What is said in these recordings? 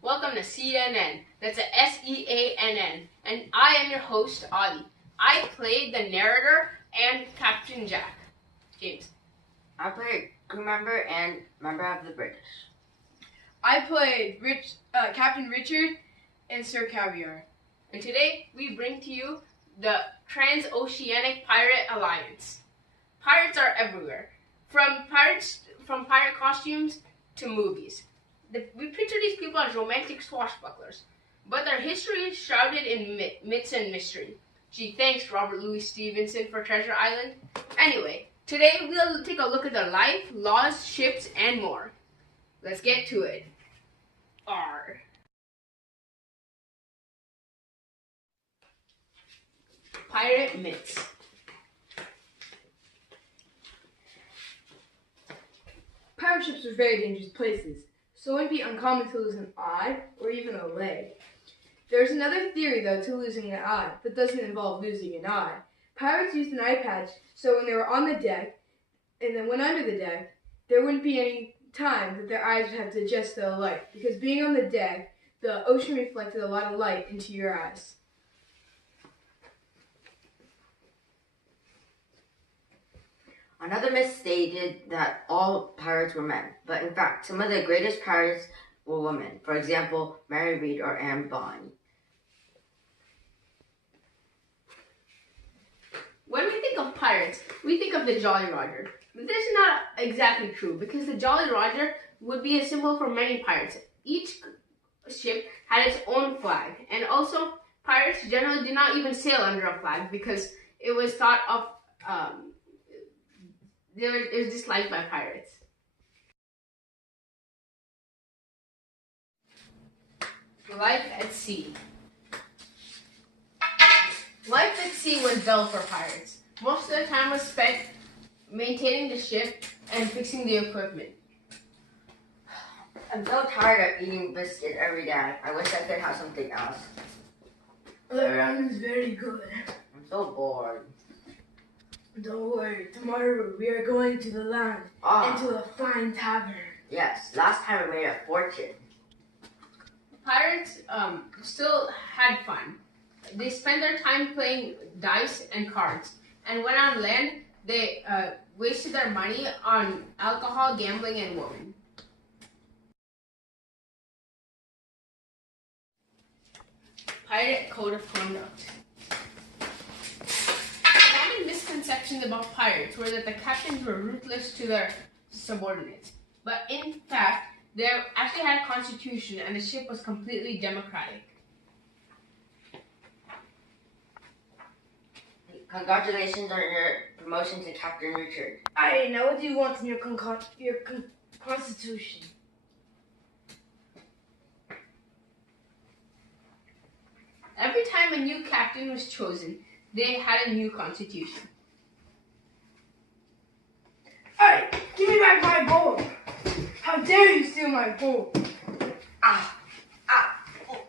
Welcome to CNN. That's a SEANN. And I am your host, Ollie. I played the narrator and Captain Jack. James. I played crew member and member of the British. I played Captain Richard and Sir Caviar. And today we bring to you the Transoceanic Pirate Alliance. Pirates are everywhere, from pirate costumes to movies. We picture these people as romantic swashbucklers, but their history is shrouded in myths and mystery. Gee, thanks Robert Louis Stevenson for Treasure Island. Anyway, today we'll take a look at their life, laws, ships, and more. Let's get to it. Arr. Pirate myths. Pirate ships are very dangerous places, so it wouldn't be uncommon to lose an eye or even a leg. There's another theory, though, to losing an eye that doesn't involve losing an eye. Pirates used an eye patch so when they were on the deck and then went under the deck, there wouldn't be any time that their eyes would have to adjust to the light, because being on the deck, the ocean reflected a lot of light into your eyes. Another myth stated that all pirates were men, but in fact, some of the greatest pirates were women. For example, Mary Read or Anne Bonny. When we think of pirates, we think of the Jolly Roger. But this is not exactly true, because the Jolly Roger would be a symbol for many pirates. Each ship had its own flag, and also pirates generally did not even sail under a flag because it was thought of it was disliked by pirates. Life at sea. Life at sea was dull for pirates. Most of the time was spent maintaining the ship and fixing the equipment. I'm so tired of eating biscuit every day. I wish I could have something else. The ramen is very good. I'm so bored. Don't worry, tomorrow we are going to the land and to a fine tavern. Yes, last time we made a fortune. Pirates still had fun. They spent their time playing dice and cards, and when on land, they wasted their money on alcohol, gambling, and women. Pirate Code of Conduct. Common misconceptions about pirates were that the captains were ruthless to their subordinates, but in fact, they actually had a constitution and the ship was completely democratic. Congratulations on your promotion to Captain Richard. Aye, now what do you want in your constitution? Every time a new captain was chosen, they had a new constitution. Hey, give me back my gold! How dare you steal my gold? Ah! Ah! Oh.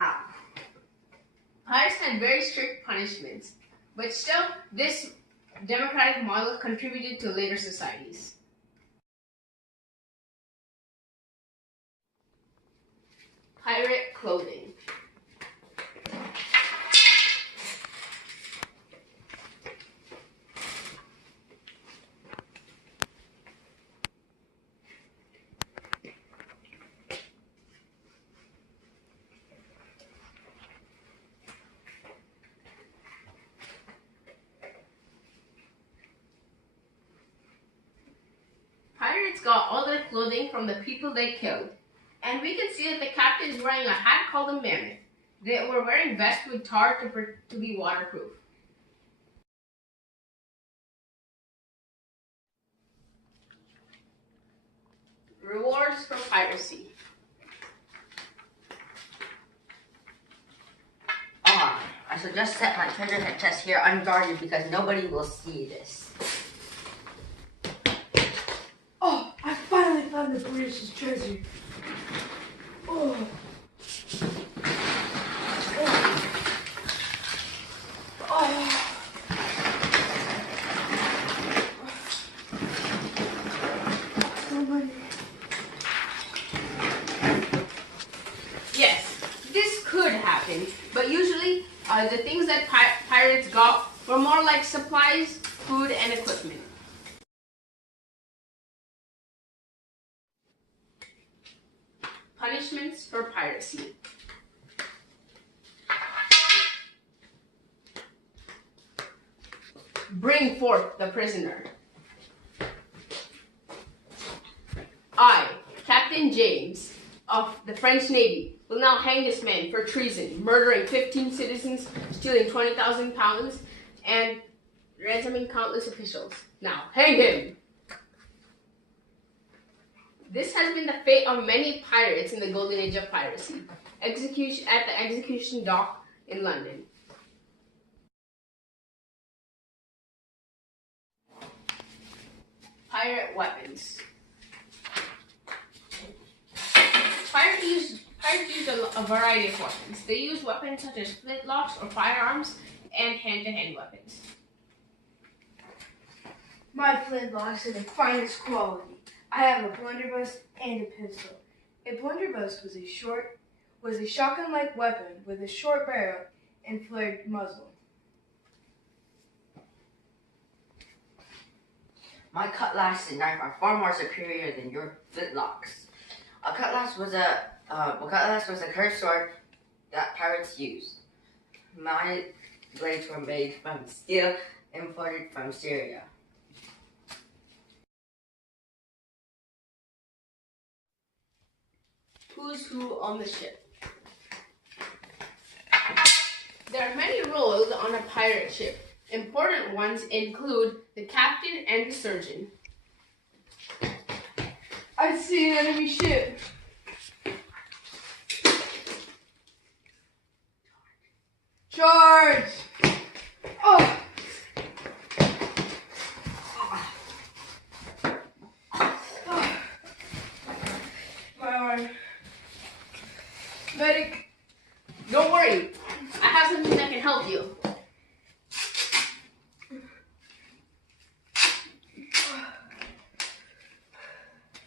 Ah! Pirates had very strict punishments, but still, this democratic model contributed to later societies. Pirate clothing. Pirates got all their clothing from the people they killed. And we can see that the captain is wearing a hat called a mammoth. They were wearing vests with tar to be waterproof. remorse for piracy. I should just set my treasure chest here unguarded because nobody will see this. Oh, I finally found the British's treasure. Oh. Yes, this could happen, but usually the things that pirates got were more like supplies, food, and equipment. Punishments for piracy. Bring forth the prisoner. I, Captain James of the French Navy, will now hang this man for treason, murdering 15 citizens, stealing 20,000 pounds, and ransoming countless officials. Now, hang him! This has been the fate of many pirates in the golden age of piracy. Execution at the execution dock in London. Pirate weapons. Pirates use a variety of weapons. They use weapons such as flintlocks or firearms and hand-to-hand weapons. My flintlocks are the finest quality. I have a blunderbuss and a pistol. A blunderbuss was a shotgun-like weapon with a short barrel and flared muzzle. My cutlass and knife are far more superior than your flintlocks. A cutlass was a curved sword that pirates used. My blades were made from steel imported from Syria. Who's who on the ship? There are many roles on a pirate ship. Important ones include the captain and the surgeon. I see an enemy ship. Charge! Oh! My arm. Medic! Don't worry, I have something that can help you.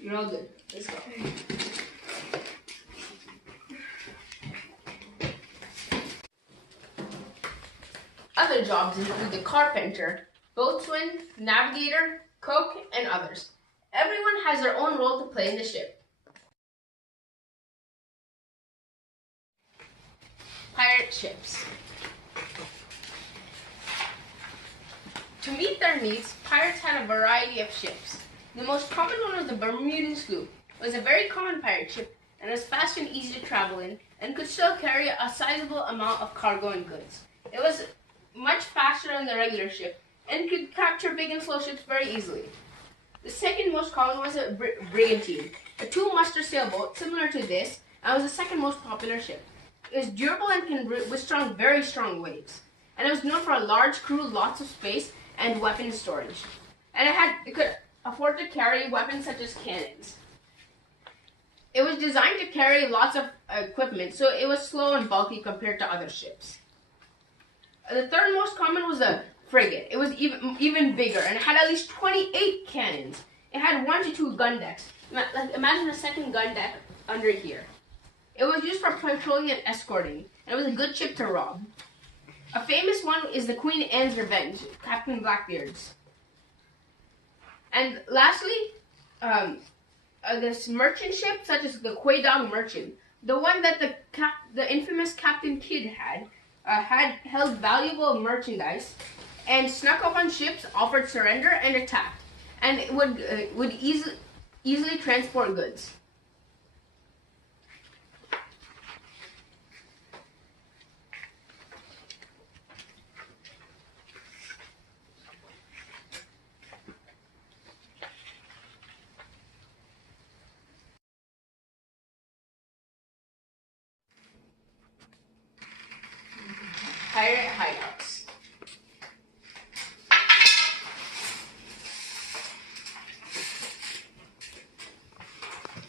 You're all good. Let's go. Other jobs include the carpenter, boatswain, navigator, cook, and others. Everyone has their own role to play in the ship. Pirate ships. To meet their needs, pirates had a variety of ships. The most common one was the Bermudan sloop. It was a very common pirate ship and was fast and easy to travel in and could still carry a sizable amount of cargo and goods. It was much faster than the regular ship and could capture big and slow ships very easily. The second most common was a brigantine, a two-muster sailboat similar to this, and was the second most popular ship. It was durable and can withstand very strong waves, and it was known for a large crew, lots of space, and weapon storage. And it could afford to carry weapons such as cannons. It was designed to carry lots of equipment, so it was slow and bulky compared to other ships. The third most common was a frigate. It was even bigger, and it had at least 28 cannons. It had 1 to 2 gun decks. Imagine a second gun deck under here. It was used for patrolling and escorting, and it was a good ship to rob. A famous one is the Queen Anne's Revenge, Captain Blackbeard's. And lastly, this merchant ship, such as the Quedagh Merchant, the one that the infamous Captain Kidd had held valuable merchandise and snuck up on ships, offered surrender, and attacked, and it would easily transport goods.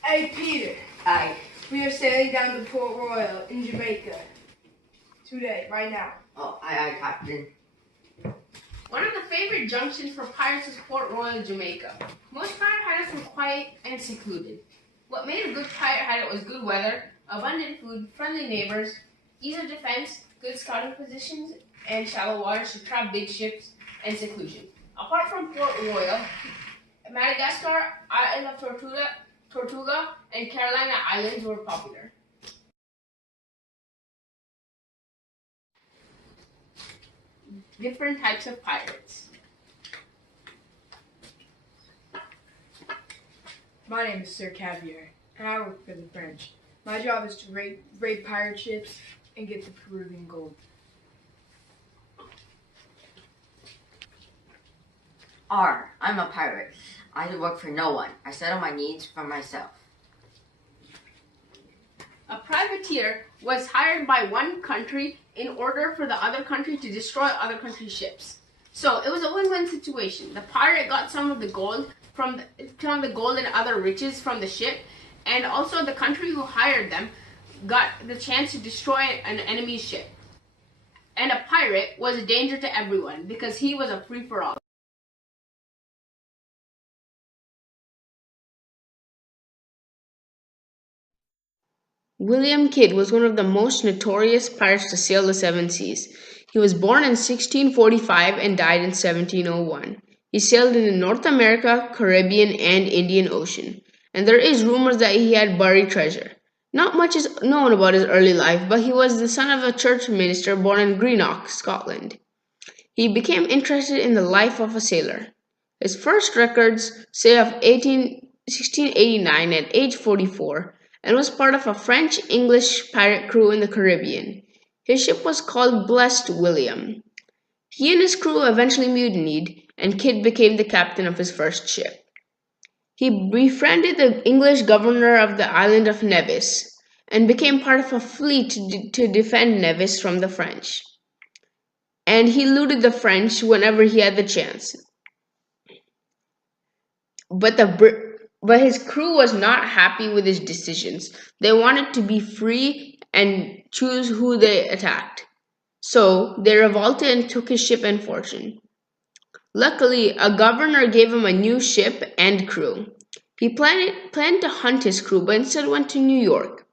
Hey, Peter. Aye. We are sailing down to Port Royal in Jamaica today, right now. Oh, aye, Captain. One of the favorite junctions for pirates is Port Royal, Jamaica. Most pirate hideouts were quiet and secluded. What made a good pirate hideout was good weather, abundant food, friendly neighbors, ease of defense, good scouting positions, and shallow waters to trap big ships, and seclusion. Apart from Port Royal, Madagascar, Island of Tortuga, and Carolina Islands were popular. Different types of pirates. My name is Sir Caviar, and I work for the French. My job is to raid pirate ships and get the Peruvian gold. I'm a pirate. I work for no one. I settle my needs for myself. A privateer was hired by one country in order for the other country to destroy other countries' ships. So it was a win-win situation. The pirate got some of the gold from the gold and other riches from the ship, and also the country who hired them got the chance to destroy an enemy's ship. And a pirate was a danger to everyone because he was a free-for-all. William Kidd was one of the most notorious pirates to sail the seven seas. He was born in 1645 and died in 1701. He sailed in the North America, Caribbean, and Indian Ocean, and there is rumors that he had buried treasure. Not much is known about his early life, but he was the son of a church minister born in Greenock, Scotland. He became interested in the life of a sailor. His first records say of 1689 at age 44 and was part of a French-English pirate crew in the Caribbean. His ship was called Blessed William. He and his crew eventually mutinied, and Kidd became the captain of his first ship. He befriended the English governor of the island of Nevis and became part of a fleet to defend Nevis from the French. And he looted the French whenever he had the chance. But his crew was not happy with his decisions. They wanted to be free and choose who they attacked. So they revolted and took his ship and fortune. Luckily, a governor gave him a new ship and crew. He planned to hunt his crew, but instead went to New York.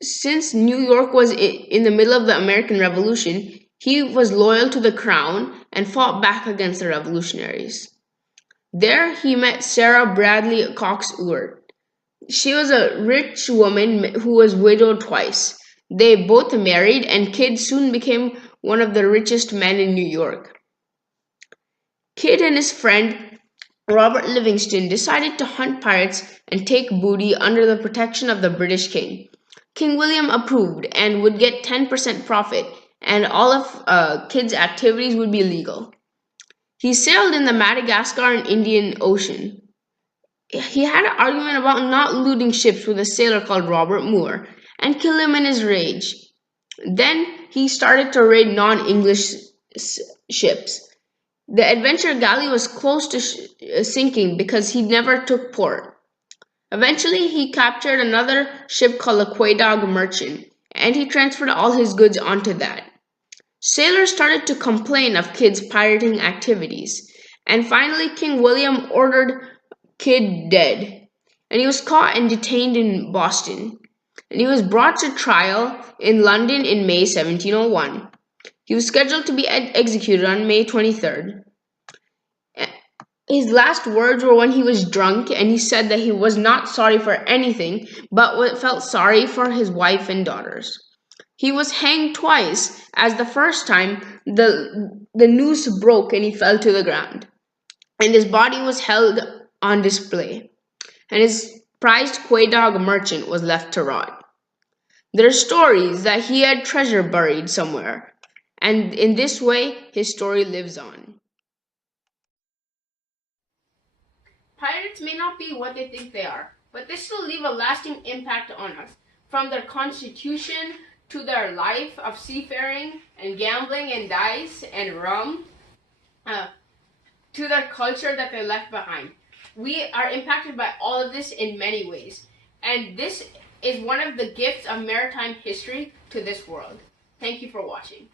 Since New York was in the middle of the American Revolution, he was loyal to the crown and fought back against the revolutionaries. There he met Sarah Bradley Cox Ewart. She was a rich woman who was widowed twice. They both married, and Kidd soon became one of the richest men in New York. Kidd and his friend Robert Livingston decided to hunt pirates and take booty under the protection of the British king. King William approved and would get 10% profit, and all of Kidd's activities would be legal. He sailed in the Madagascar and Indian Ocean. He had an argument about not looting ships with a sailor called Robert Moore and killed him in his rage. Then he started to raid non-English ships. The adventure galley was close to sinking because he never took port. Eventually, he captured another ship called the Quedagh Merchant, and he transferred all his goods onto that. Sailors started to complain of Kidd's pirating activities, and finally King William ordered Kidd dead, and he was caught and detained in Boston, and he was brought to trial in London in May 1701. He was scheduled to be executed on May 23rd. His last words were when he was drunk, and he said that he was not sorry for anything, but felt sorry for his wife and daughters. He was hanged twice, as the first time the noose broke and he fell to the ground, and his body was held on display, and his prized Quedagh Merchant was left to rot. There are stories that he had treasure buried somewhere, and in this way his story lives on. Pirates may not be what they think they are, but they still leave a lasting impact on us, from their constitution to their life of seafaring and gambling and dice and rum, to their culture that they left behind. We are impacted by all of this in many ways. And this is one of the gifts of maritime history to this world. Thank you for watching.